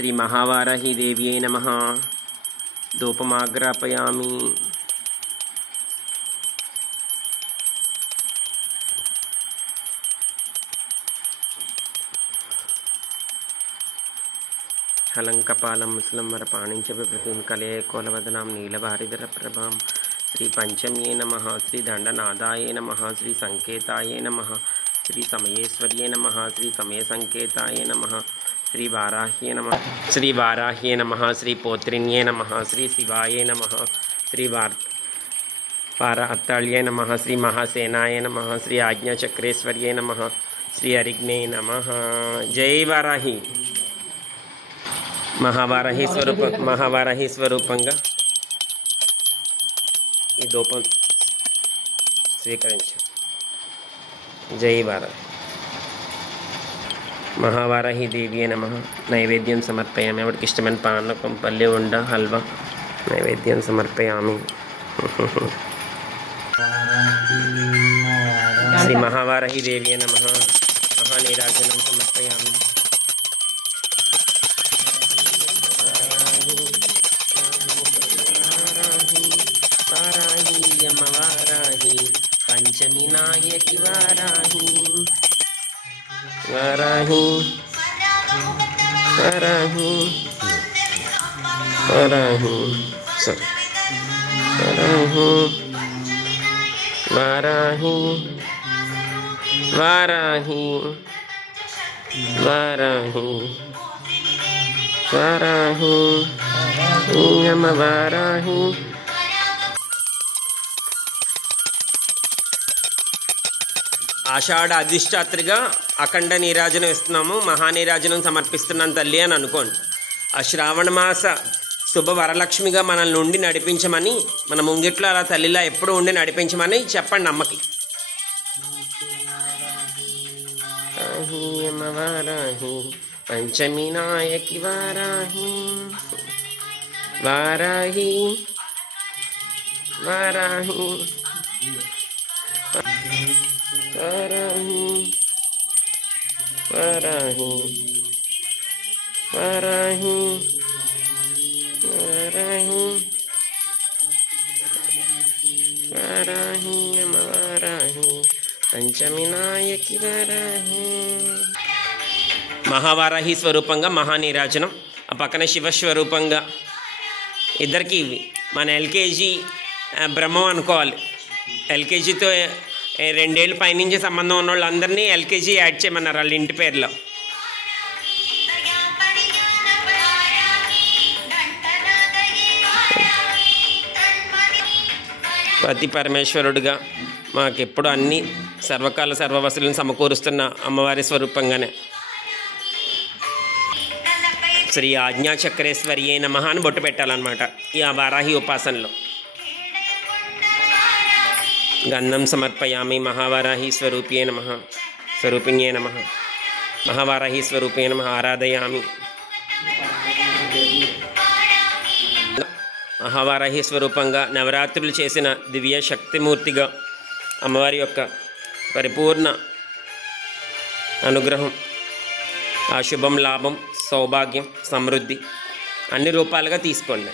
श्री महावाराही देव्यै नमः। धूपमाग्रापयामि। हलंकपालं मुसलंवरपाणिं च बिभ्रतीं कलयकोलवदनां नीलभारिधरप्रभां श्री पंचम्ये नमः। श्री दंडनादाय नमः। श्री संकेताय नमः। श्री समयेश्वर्ये नमः। श्री समय संकेताय नमः। श्री वाराह्ये नमः। श्री वाराह्ये नमः। श्री पौत्रिण्ये नमः। श्री शिवाय नमः। श्री वारात्ताళ్ये नमः। श्री महासेनाय नमः। श्री आज्ञाचक्रेश्वर्ये नमः। श्री अरिग्ने नमः। जय वाराही। महावाराही स्वरूपంగా ఈ దూపం స్వీకరించు. జై వారాహి. महावाराही देवी नमः। नैवेद्यं समर्पयामि. आविडकी इष्टమైన पानकं पल्ली उंड हलवा नैवेद्यं समर्पयामि. श्री महावाराही देवी नमः। महानीराजनं समर्पयामि. वाराही यमवाराही पंचमी नायकी वाराही वाराही वाराही वाराही वाराही वाराही वाराही वाराही यम वाराही. ఆషాఢ అధిష్టాత్రిగా అఖండ నీరాజనం ఇస్తున్నాము. మహానీరాజనం సమర్పిస్తున్నాను తల్లి అని అనుకోండి. ఆ శ్రావణ మాస శుభ వరలక్ష్మిగా మనల్ని ఉండి నడిపించమని, మన ముంగిట్లో అలా తల్లిలా ఎప్పుడూ ఉండి నడిపించమని చెప్పండి అమ్మకి. వారాహి పంచమి నాయకి వారాహి వారాహి వారాహి वाराही वाराही वाराही वाराही वाराही नम वाराही पंचमी नायकी वाराही. మహావారాహి స్వరూపంగా మహానీరాజనం, ఆ పక్కన శివస్వరూపంగా ఇద్దరికి మన ఎల్కేజీ బ్రహ్మం అనుకోవాలి. ఎల్కేజీతో 2 ఏళ్ళ పైనుంచి సంబంధం ఉన్న వాళ్ళందరినీ ఎల్కేజీ యాడ్ చేయమన్నారు వాళ్ళ ఇంటి పేరులో. పతి పరమేశ్వరుడుగా మాకెప్పుడు అన్ని సర్వకాల సర్వవసులను సమకూరుస్తున్న అమ్మవారి స్వరూపంగానే శ్రీ ఆజ్ఞాచక్రేశ్వర్యే నమః అని బొట్టు పెట్టాలన్నమాట ఈ వారాహి ఉపాసనలో. गंधम समर्पयामि. महावाराही स्वरूप्ये नमः. स्वरूपिण्ये नमः. महावाराही स्वरूपे नमः. आराधयामि. महावाराही స్వరూపంగా నవరాత్రులు చేసిన దివ్య శక్తిమూర్తిగా అమ్మవారి యొక్క పరిపూర్ణ అనుగ్రహం, ఆ శుభం, లాభం, సౌభాగ్యం, సమృద్ధి అన్ని రూపాలుగా తీసుకోండి.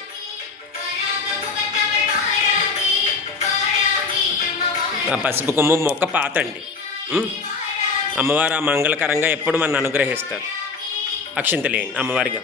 ఆ పసుపు కొమ్ము మొక్క పాతండి. అమ్మవారు ఆ మంగళకరంగా ఎప్పుడు మన అనుగ్రహిస్తారు. అక్షింతలేండి అమ్మవారిగా.